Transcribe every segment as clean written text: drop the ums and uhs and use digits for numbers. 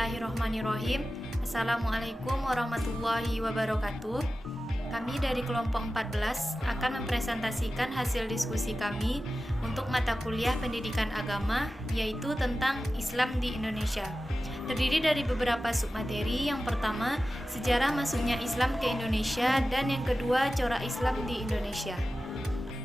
Bismillahirrahmanirrahim. Assalamualaikum warahmatullahi wabarakatuh. Kami dari kelompok 14 akan mempresentasikan hasil diskusi kami untuk mata kuliah pendidikan agama, yaitu tentang Islam di Indonesia. Terdiri dari beberapa submateri. Yang pertama, sejarah masuknya Islam ke Indonesia, dan yang kedua, corak Islam di Indonesia.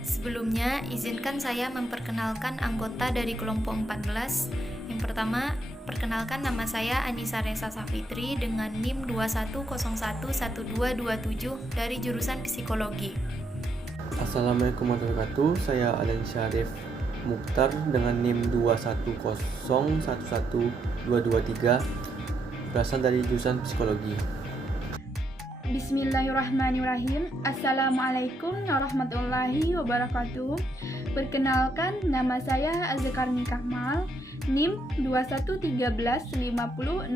Sebelumnya, izinkan saya memperkenalkan anggota dari kelompok 14. Yang pertama, perkenalkan, nama saya Anissa Resa Safitri dengan NIM 21011227 dari jurusan Psikologi. Assalamualaikum warahmatullahi wabarakatuh. Saya Alan Syarif Mukhtar dengan NIM 21011223 berasal dari jurusan Psikologi. Bismillahirrahmanirrahim. Assalamualaikum warahmatullahi wabarakatuh. Perkenalkan, nama saya Azkarni Kamal, NIM 21135060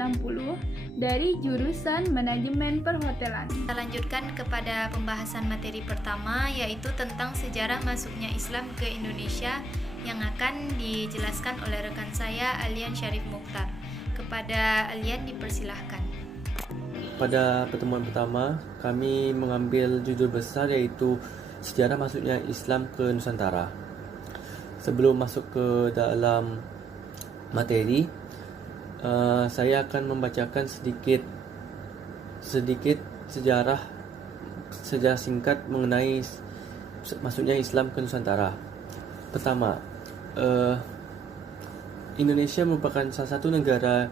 dari jurusan Manajemen Perhotelan. Kita lanjutkan kepada pembahasan materi pertama, yaitu tentang sejarah masuknya Islam ke Indonesia yang akan dijelaskan oleh rekan saya Alian Syarif Mukhtar. Kepada Alian dipersilahkan. Pada pertemuan pertama, kami mengambil judul besar yaitu sejarah masuknya Islam ke Nusantara. Sebelum masuk ke dalam materi, saya akan membacakan sedikit sejarah singkat mengenai masuknya Islam ke Nusantara. Pertama, Indonesia merupakan salah satu negara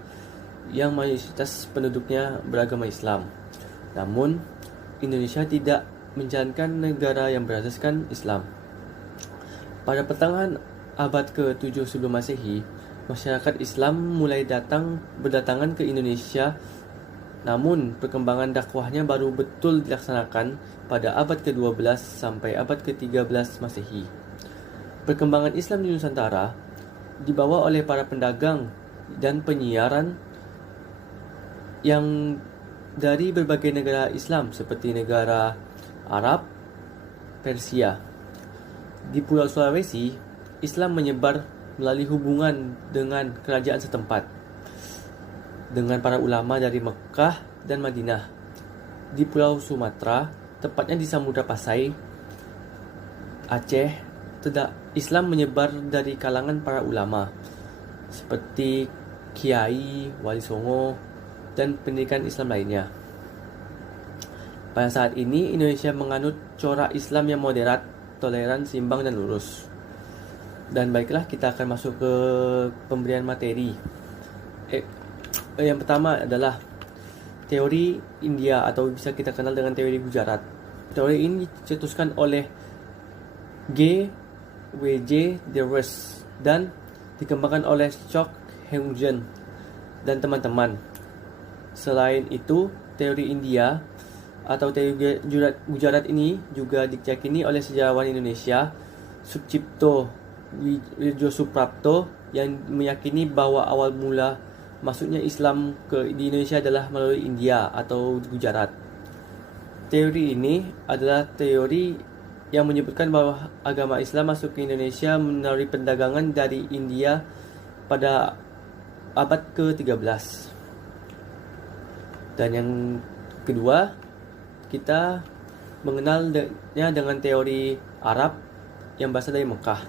yang mayoritas penduduknya beragama Islam. Namun, Indonesia tidak menjalankan negara yang berasaskan Islam. Pada pertengahan abad ke-7 sebelum Masehi, masyarakat Islam mulai berdatangan ke Indonesia. Namun, perkembangan dakwahnya baru betul dilaksanakan pada abad ke-12 sampai abad ke-13 Masehi. Perkembangan Islam di Nusantara dibawa oleh para pedagang dan penyiaran yang dari berbagai negara Islam seperti negara Arab, Persia. Di Pulau Sulawesi, Islam menyebar melalui hubungan dengan kerajaan setempat dengan para ulama dari Mekah dan Madinah. Di Pulau Sumatera, tepatnya di Samudra Pasai, Aceh, Islam menyebar dari kalangan para ulama seperti kiai, wali songo, dan pendidikan Islam lainnya. Pada saat ini, Indonesia menganut corak Islam yang moderat, toleran, seimbang, dan lurus. Dan baiklah, kita akan masuk ke pemberian materi. Yang pertama adalah teori India, atau bisa kita kenal dengan teori Gujarat. Teori ini dicetuskan oleh G. W. J. Dewars dan dikembangkan oleh Chok Heung-jen dan teman-teman. Selain itu, teori India atau teori Gujarat ini juga diyakini oleh sejarawan Indonesia Sucipto Wirjosuprapto yang meyakini bahwa awal mula masuknya Islam di Indonesia adalah melalui India atau Gujarat. Teori ini adalah teori yang menyebutkan bahwa agama Islam masuk ke Indonesia melalui perdagangan dari India pada abad ke-13. Dan yang kedua, kita mengenalnya dengan teori Arab yang berasal dari Mekah.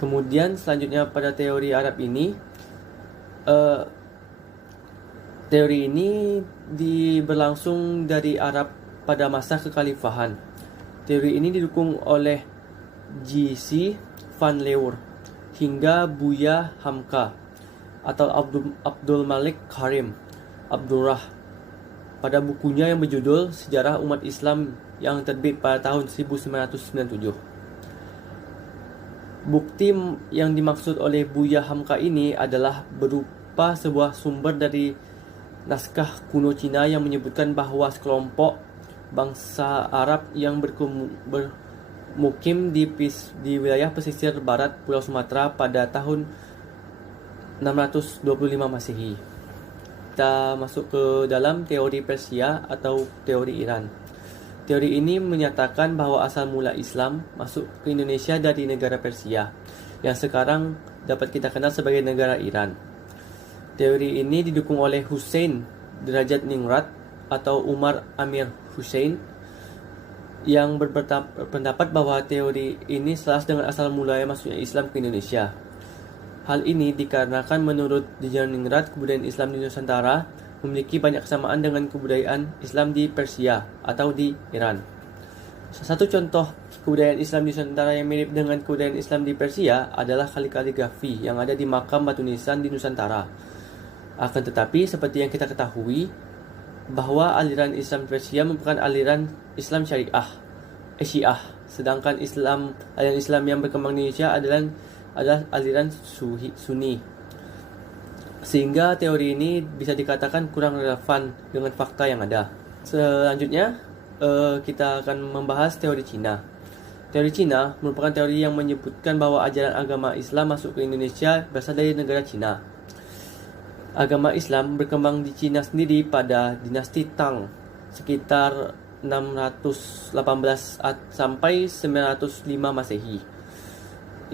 Kemudian selanjutnya pada teori Arab ini, teori ini berlangsung dari Arab pada masa kekhalifahan. Teori ini didukung oleh G.C. Van Leeuwen hingga Buya Hamka atau Abdul Malik Karim Abdurrah pada bukunya yang berjudul Sejarah Umat Islam yang terbit pada tahun 1997. Bukti yang dimaksud oleh Buya Hamka ini adalah berupa sebuah sumber dari naskah kuno Cina yang menyebutkan bahwa sekelompok bangsa Arab yang bermukim di wilayah pesisir barat Pulau Sumatera pada tahun 625 Masehi. Kita masuk ke dalam teori Persia atau teori Iran. Teori ini menyatakan bahwa asal mula Islam masuk ke Indonesia dari negara Persia, yang sekarang dapat kita kenal sebagai negara Iran. Teori ini didukung oleh Hussein Derajat Ningrat atau Umar Amir Hussein yang berpendapat bahwa teori ini selaras dengan asal mulanya masuknya Islam ke Indonesia. Hal ini dikarenakan menurut Dijangrat kebudayaan Islam di Nusantara memiliki banyak kesamaan dengan kebudayaan Islam di Persia atau di Iran. Salah satu contoh kebudayaan Islam di Nusantara yang mirip dengan kebudayaan Islam di Persia adalah kaligrafi yang ada di makam batu nisan di Nusantara. Akan tetapi, seperti yang kita ketahui, bahwa aliran Islam Persia merupakan aliran Islam Syiah, sedangkan aliran Islam yang berkembang di Indonesia adalah aliran Sunni. Sehingga teori ini bisa dikatakan kurang relevan dengan fakta yang ada. Selanjutnya, kita akan membahas teori Cina. Teori Cina merupakan teori yang menyebutkan bahwa ajaran agama Islam masuk ke Indonesia berasal dari negara Cina. Agama Islam berkembang di Cina sendiri pada dinasti Tang sekitar 618 sampai 905 Masehi.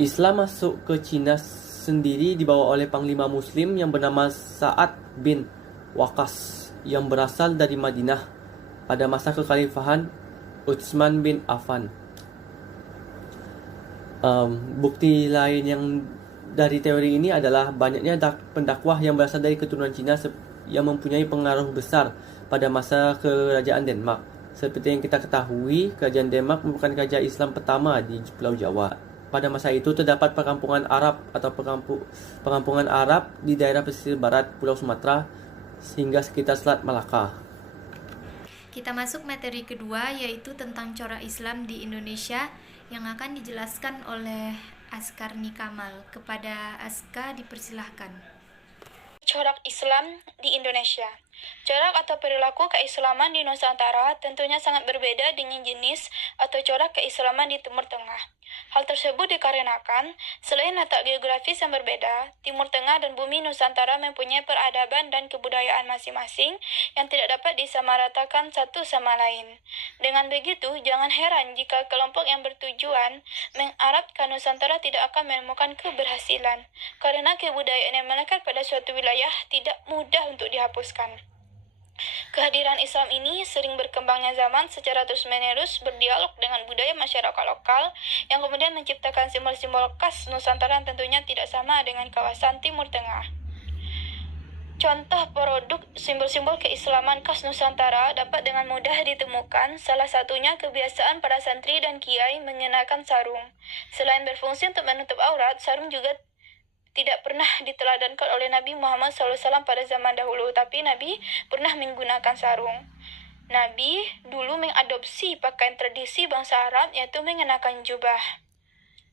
Islam masuk ke Cina sendiri dibawa oleh panglima muslim yang bernama Sa'ad bin Waqqas yang berasal dari Madinah pada masa kekhalifahan Utsman bin Affan. Bukti lain yang dari teori ini adalah banyaknya pendakwah yang berasal dari keturunan Cina yang mempunyai pengaruh besar pada masa kerajaan Denmark. Seperti yang kita ketahui, kerajaan Denmark merupakan kerajaan Islam pertama di Pulau Jawa. Pada masa itu terdapat perkampungan Arab atau perkampungan Arab di daerah pesisir barat Pulau Sumatera hingga sekitar Selat Malaka. Kita masuk materi kedua, yaitu tentang corak Islam di Indonesia yang akan dijelaskan oleh Askarni Kamal. Kepada Aska dipersilahkan. Corak Islam di Indonesia. Corak atau perilaku keislaman di Nusantara tentunya sangat berbeda dengan jenis atau corak keislaman di Timur Tengah. Hal tersebut dikarenakan, selain letak geografis yang berbeda, Timur Tengah dan bumi Nusantara mempunyai peradaban dan kebudayaan masing-masing yang tidak dapat disamaratakan satu sama lain. Dengan begitu, jangan heran jika kelompok yang bertujuan mengarabkan Nusantara tidak akan menemukan keberhasilan, karena kebudayaan yang melekat pada suatu wilayah tidak mudah untuk dihapuskan. Kehadiran Islam ini sering berkembangnya zaman secara terus-menerus berdialog dengan budaya masyarakat lokal yang kemudian menciptakan simbol-simbol khas Nusantara yang tentunya tidak sama dengan kawasan Timur Tengah. Contoh produk simbol-simbol keislaman khas Nusantara dapat dengan mudah ditemukan, salah satunya kebiasaan para santri dan kiai mengenakan sarung. Selain berfungsi untuk menutup aurat, sarung juga tidak pernah diteladankan oleh Nabi Muhammad SAW pada zaman dahulu, tapi Nabi pernah menggunakan sarung. Nabi dulu mengadopsi pakaian tradisi bangsa Arab, yaitu mengenakan jubah.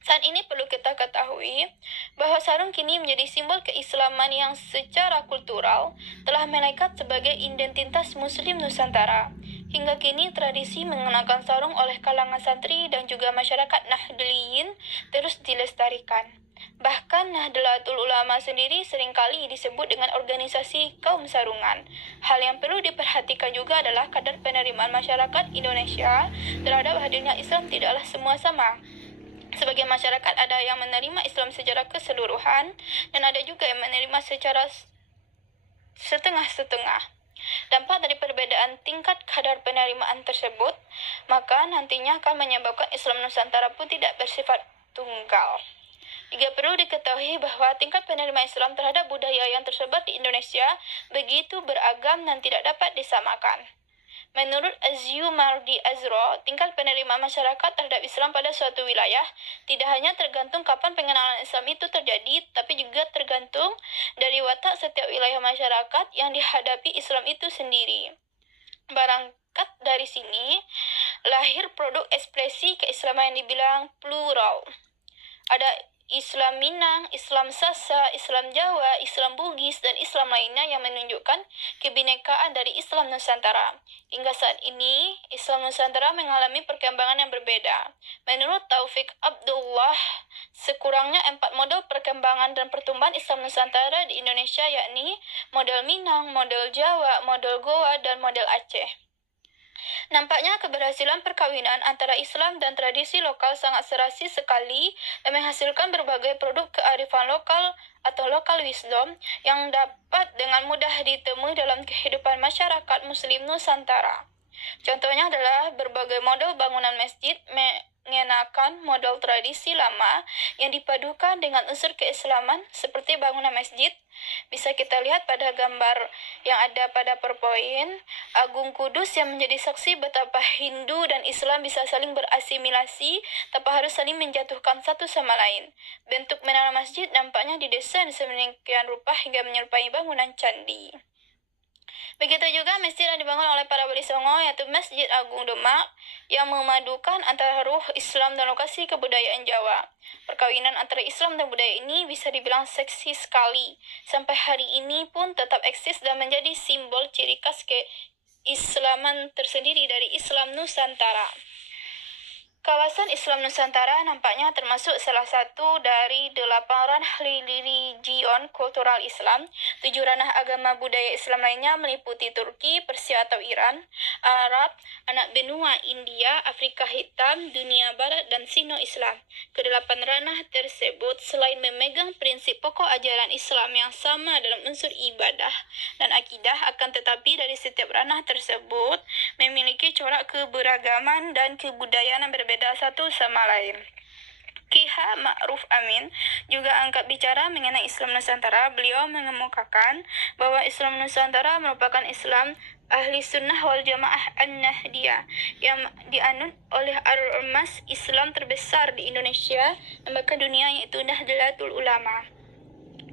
Saat ini perlu kita ketahui bahwa sarung kini menjadi simbol keislaman yang secara kultural telah melekat sebagai identitas Muslim Nusantara. Hingga kini tradisi mengenakan sarung oleh kalangan santri dan juga masyarakat Nahdliyin terus dilestarikan. Bahkan Nahdlatul Ulama sendiri seringkali disebut dengan organisasi kaum sarungan. Hal yang perlu diperhatikan juga adalah kadar penerimaan masyarakat Indonesia terhadap hadirnya Islam tidaklah semua sama. Sebagian masyarakat ada yang menerima Islam secara keseluruhan dan ada juga yang menerima secara setengah-setengah. Dampak dari perbedaan tingkat kadar penerimaan tersebut, maka nantinya akan menyebabkan Islam Nusantara pun tidak bersifat tunggal. Juga perlu diketahui bahwa tingkat penerimaan Islam terhadap budaya yang tersebar di Indonesia begitu beragam dan tidak dapat disamakan. Menurut Azyumardi Azra, tingkat penerimaan masyarakat terhadap Islam pada suatu wilayah tidak hanya tergantung kapan pengenalan Islam itu terjadi, tapi juga tergantung dari watak setiap wilayah masyarakat yang dihadapi Islam itu sendiri. Berangkat dari sini, lahir produk ekspresi keislaman yang dibilang plural. Ada Islam Minang, Islam Sasa, Islam Jawa, Islam Bugis, dan Islam lainnya yang menunjukkan kebinekaan dari Islam Nusantara. Hingga saat ini, Islam Nusantara mengalami perkembangan yang berbeda. Menurut Taufik Abdullah, sekurangnya 4 model perkembangan dan pertumbuhan Islam Nusantara di Indonesia, yakni model Minang, model Jawa, model Goa, dan model Aceh. Nampaknya keberhasilan perkawinan antara Islam dan tradisi lokal sangat serasi sekali dan menghasilkan berbagai produk kearifan lokal atau local wisdom yang dapat dengan mudah ditemui dalam kehidupan masyarakat Muslim Nusantara. Contohnya adalah berbagai model bangunan masjid mengenakan model tradisi lama yang dipadukan dengan unsur keislaman seperti bangunan masjid. Bisa kita lihat pada gambar yang ada pada PowerPoint, Agung Kudus yang menjadi saksi betapa Hindu dan Islam bisa saling berasimilasi tanpa harus saling menjatuhkan satu sama lain. Bentuk menara masjid nampaknya didesain sedemikian rupa hingga menyerupai bangunan candi. Begitu juga masjid yang dibangun oleh para wali songo, yaitu Masjid Agung Demak, yang memadukan antara ruh Islam dan lokasi kebudayaan Jawa. Perkawinan antara Islam dan budaya ini bisa dibilang seksi sekali. Sampai hari ini pun tetap eksis dan menjadi simbol ciri khas keislaman tersendiri dari Islam Nusantara. Kawasan Islam Nusantara nampaknya termasuk salah satu dari 8 ranah region kultural Islam. 7 ranah agama budaya Islam lainnya meliputi Turki, Persia atau Iran, Arab, anak benua India, Afrika Hitam, dunia Barat, dan Sino-Islam. Kedelapan ranah tersebut selain memegang prinsip pokok ajaran Islam yang sama dalam unsur ibadah dan akidah, akan tetapi dari setiap ranah tersebut memiliki corak keberagaman dan kebudayaan yang berbeda satu sama lain. Kiha Ma'ruf Amin juga angkat bicara mengenai Islam Nusantara. Beliau mengemukakan bahwa Islam Nusantara merupakan Islam Ahli Sunnah wal Jamaah An-Nahdiyah yang dianut oleh ormas Islam terbesar di Indonesia dan bahkan dunia, yaitu Nahdlatul Ulama.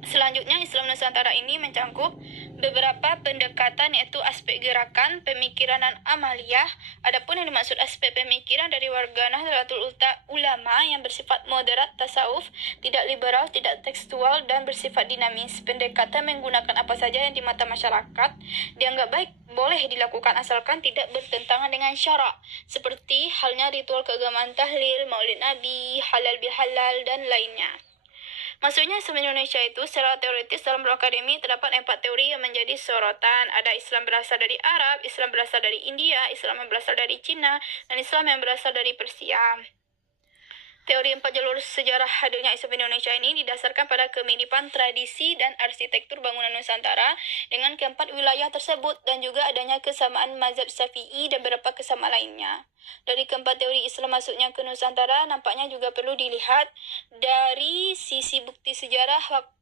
Selanjutnya, Islam Nusantara ini mencakup beberapa pendekatan, yaitu aspek gerakan, pemikiran, dan amaliyah. Adapun yang dimaksud aspek pemikiran dari warga Nahdlatul Ulama yang bersifat moderat tasawuf, tidak liberal, tidak tekstual, dan bersifat dinamis. Pendekatan menggunakan apa saja yang di mata masyarakat dianggap baik boleh dilakukan asalkan tidak bertentangan dengan syarak, seperti halnya ritual keagamaan tahlil, maulid nabi, halal bihalal, dan lainnya. Maksudnya Islam Indonesia itu secara teoritis dalam berakademi terdapat 4 teori yang menjadi sorotan. Ada Islam berasal dari Arab, Islam berasal dari India, Islam yang berasal dari Cina, dan Islam yang berasal dari Persia. Teori 4 jalur sejarah hadirnya Islam Indonesia ini didasarkan pada kemiripan tradisi dan arsitektur bangunan Nusantara dengan keempat wilayah tersebut dan juga adanya kesamaan mazhab Syafi'i dan beberapa kesamaan lainnya. Dari keempat teori Islam masuknya ke Nusantara nampaknya juga perlu dilihat dari sisi bukti sejarah waktu,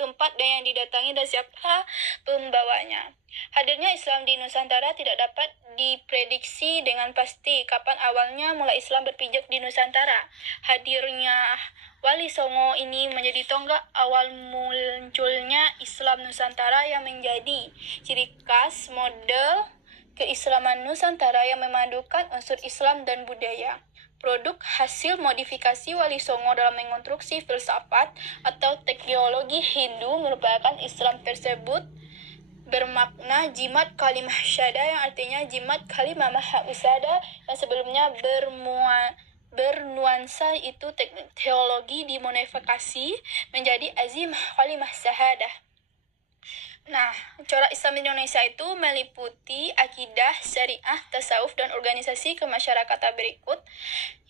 tempat, dan yang didatangi dan siapa pembawanya. Hadirnya Islam di Nusantara tidak dapat diprediksi dengan pasti kapan awalnya mulai Islam berpijak di Nusantara. Hadirnya Wali Songo ini menjadi tonggak awal munculnya Islam Nusantara yang menjadi ciri khas model keislaman Nusantara yang memadukan unsur Islam dan budaya. Produk hasil modifikasi Wali Songo dalam mengonstruksi filsafat atau teologi Hindu merupakan Islam tersebut bermakna jimat kalimah syahadah, yang artinya jimat kalimah maha usada, yang sebelumnya bernuansa itu teologi dimodifikasi menjadi azimah kalimah syahadah. Nah, corak Islam Indonesia itu meliputi akidah, syariah, tasawuf, dan organisasi kemasyarakatan berikut.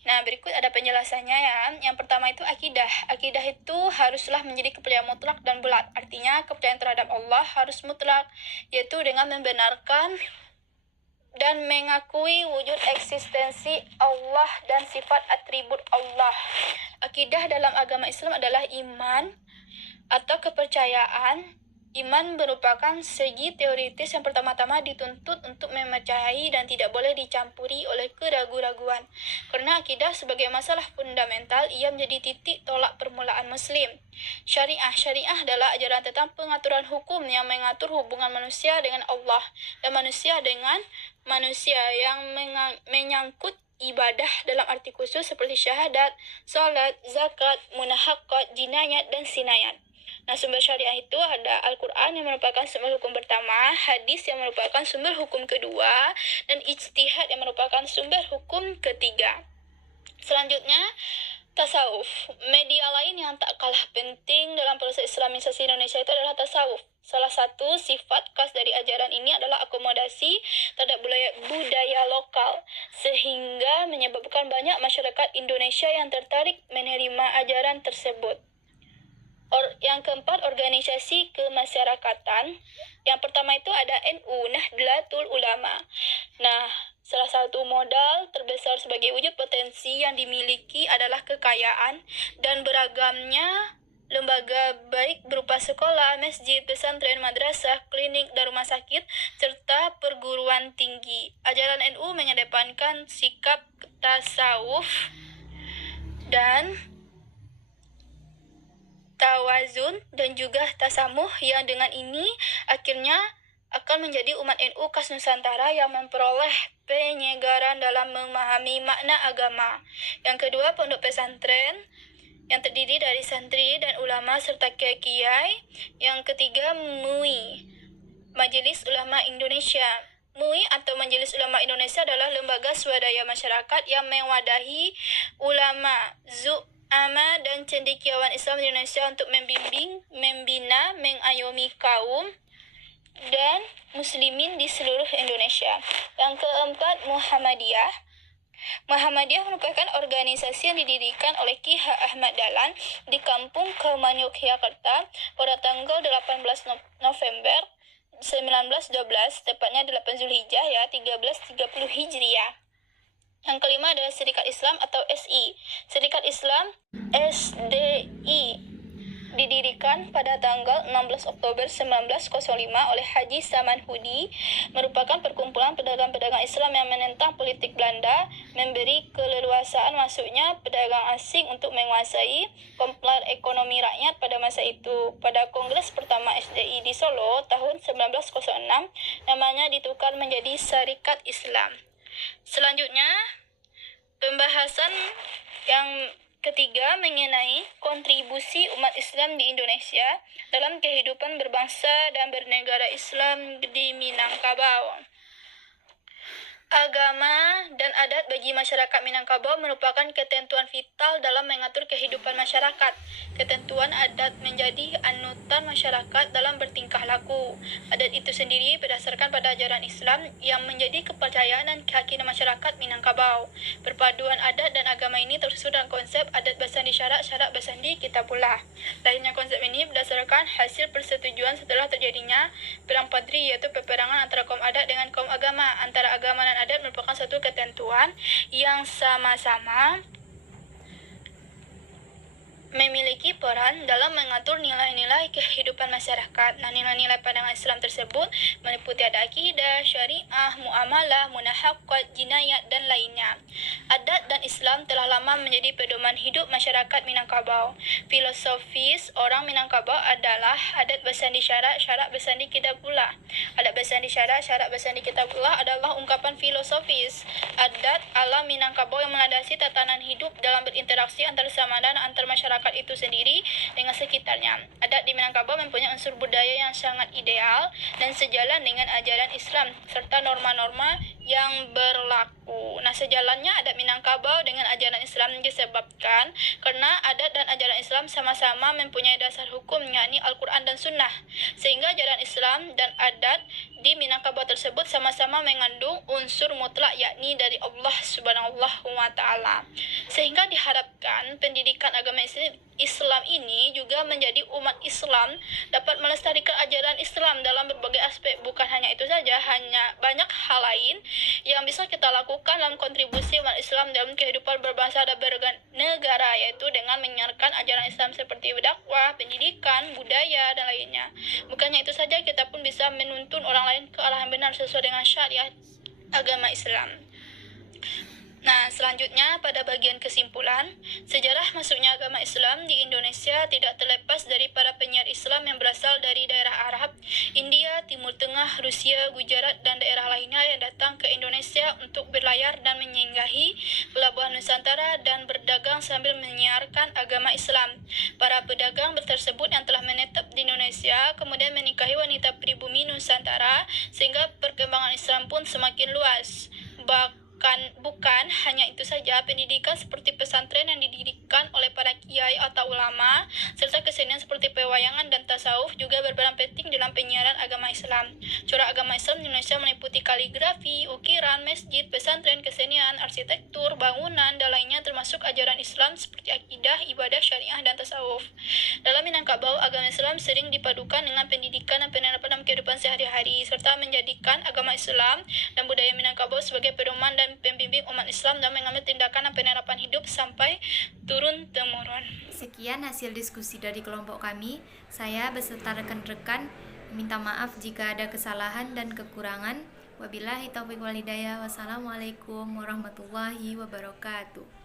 Nah, berikut ada penjelasannya ya. Yang pertama itu akidah. Akidah itu haruslah menjadi kepercayaan mutlak dan bulat. Artinya, kepercayaan terhadap Allah harus mutlak, yaitu dengan membenarkan dan mengakui wujud eksistensi Allah dan sifat atribut Allah. Akidah dalam agama Islam adalah iman atau kepercayaan. Iman merupakan segi teoritis yang pertama-tama dituntut untuk mempercayai dan tidak boleh dicampuri oleh keraguan-raguan. Karena akidah sebagai masalah fundamental, ia menjadi titik tolak permulaan Muslim. Syariah adalah ajaran tentang pengaturan hukum yang mengatur hubungan manusia dengan Allah dan manusia dengan manusia, yang menyangkut ibadah dalam arti khusus seperti syahadat, salat, zakat, munahaqqat, jinayat, dan sinayat. Nah, sumber syariah itu ada Al-Quran yang merupakan sumber hukum pertama, hadis yang merupakan sumber hukum kedua, dan ijtihad yang merupakan sumber hukum ketiga. Selanjutnya, Tasawuf. Media lain yang tak kalah penting dalam proses Islamisasi Indonesia itu adalah tasawuf. Salah satu sifat khas dari ajaran ini adalah akomodasi terhadap budaya lokal, sehingga menyebabkan banyak masyarakat Indonesia yang tertarik menerima ajaran tersebut. Yang keempat, organisasi kemasyarakatan. Yang pertama itu ada NU, Nahdlatul Ulama. Nah, salah satu modal terbesar sebagai wujud potensi yang dimiliki adalah kekayaan dan beragamnya lembaga baik berupa sekolah, masjid, pesantren, madrasah, klinik, dan rumah sakit, serta perguruan tinggi. Ajaran NU mengedepankan sikap tasawuf dan tawazun dan juga tasamuh, yang dengan ini akhirnya akan menjadi umat NU khas Nusantara yang memperoleh penyegaran dalam memahami makna agama. Yang kedua, pondok pesantren yang terdiri dari santri dan ulama serta kiai-kiai. Yang ketiga, MUI, Majelis Ulama Indonesia. MUI atau Majelis Ulama Indonesia adalah lembaga swadaya masyarakat yang mewadahi ulama, ama dan cendekiawan Islam di Indonesia untuk membimbing, membina, mengayomi kaum dan muslimin di seluruh Indonesia. Yang keempat, Muhammadiyah. Muhammadiyah merupakan organisasi yang didirikan oleh Ki Ahmad Dahlan di Kampung Kauman, Yogyakarta pada tanggal 18 November 1912, tepatnya 8 Zulhijjah 1330 Hijriah. Yang kelima adalah Serikat Islam atau SI. Serikat Islam SDI didirikan pada tanggal 16 Oktober 1905 oleh Haji Saman Hudi, merupakan perkumpulan pedagang-pedagang Islam yang menentang politik Belanda, memberi keleluasaan masuknya pedagang asing untuk menguasai komplot ekonomi rakyat pada masa itu. Pada Kongres pertama SDI di Solo tahun 1906, namanya ditukar menjadi Serikat Islam. Selanjutnya, pembahasan yang ketiga mengenai kontribusi umat Islam di Indonesia dalam kehidupan berbangsa dan bernegara Islam di Minangkabau. Agama dan adat bagi masyarakat Minangkabau merupakan ketentuan vital dalam mengatur kehidupan masyarakat. Ketentuan adat menjadi anutan masyarakat dalam bertingkah laku. Adat itu sendiri berdasarkan pada ajaran Islam yang menjadi kepercayaan dan keyakinan masyarakat Minangkabau. Perpaduan adat dan agama ini tersusun dalam konsep adat bersandi syarak, syarak bersandi kitabullah. Lahirnya konsep ini berdasarkan hasil persetujuan setelah terjadinya perang Padri, yaitu peperangan antara kaum adat dengan kaum agama. Antara agama dan adat merupakan satu ketentuan yang sama-sama memiliki peran dalam mengatur nilai-nilai kehidupan masyarakat. Nah, nilai-nilai pandangan Islam tersebut meliputi ada akidah, syariah, muamalah, munahaqqat, jinayat, dan lainnya. Adat dan Islam telah lama menjadi pedoman hidup masyarakat Minangkabau. Filosofis orang Minangkabau adalah adat bersandi syarak, syarak bersandi kitabullah. Adat bersandi syarak, syarak bersandi kitabullah adalah ungkapan filosofis adat alam Minangkabau yang melandasi tatanan hidup dalam berinteraksi antar sama dan antar masyarakat itu sendiri dengan sekitarnya. Adat di Minangkabau mempunyai unsur budaya yang sangat ideal dan sejalan dengan ajaran Islam serta norma-norma yang berlaku. Nah, sejalannya adat Minangkabau dengan ajaran Islam disebabkan karena adat dan ajaran Islam sama-sama mempunyai dasar hukum, yakni Al-Quran dan Sunnah, sehingga ajaran Islam dan adat di Minangkabau tersebut sama-sama mengandung unsur mutlak, yakni dari Allah Subhanahu wa Ta'ala, sehingga diharapkan pendidikan agama Islam ini juga menjadi umat Islam dapat melestarikan ajaran Islam dalam berbagai aspek. Bukan hanya itu saja, hanya banyak hal lain yang bisa kita lakukan dalam kontribusi umat Islam dalam kehidupan berbangsa dan bernegara, yaitu dengan menyiarkan ajaran Islam seperti berdakwah, pendidikan, budaya, dan lainnya. Bukannya itu saja, kita pun bisa menuntun orang lain ke arah yang benar sesuai dengan syariat agama Islam. Nah, selanjutnya pada bagian kesimpulan, sejarah masuknya agama Islam di Indonesia tidak terlepas dari para penyiar Islam yang berasal dari daerah Arab, India, Timur Tengah, Rusia, Gujarat, dan daerah lainnya yang datang ke Indonesia untuk berlayar dan menyinggahi pelabuhan Nusantara dan berdagang sambil menyiarkan agama Islam. Para pedagang tersebut yang telah menetap di Indonesia kemudian menikahi wanita pribumi Nusantara, sehingga perkembangan Islam pun semakin luas. Bukan hanya itu saja, pendidikan seperti pesantren yang didirikan dilakukan oleh para kiai atau ulama, serta kesenian seperti pewayangan dan tasawuf juga berperan penting dalam penyiaran agama Islam. Corak agama Islam di Indonesia meliputi kaligrafi, ukiran, masjid, pesantren, kesenian, arsitektur, bangunan, dan lainnya termasuk ajaran Islam seperti akidah, ibadah, syariah, dan tasawuf. Dalam Minangkabau, agama Islam sering dipadukan dengan pendidikan dan penerapan dalam kehidupan sehari-hari, serta menjadikan agama Islam dan budaya Minangkabau sebagai pedoman dan pembimbing umat Islam dalam mengambil tindakan dan penerapan hidup sampai turun-temurun. Sekian hasil diskusi dari kelompok kami. Saya beserta rekan-rekan minta maaf jika ada kesalahan dan kekurangan. Wabillahi taufiq wal hidayah. Wassalamualaikum warahmatullahi wabarakatuh.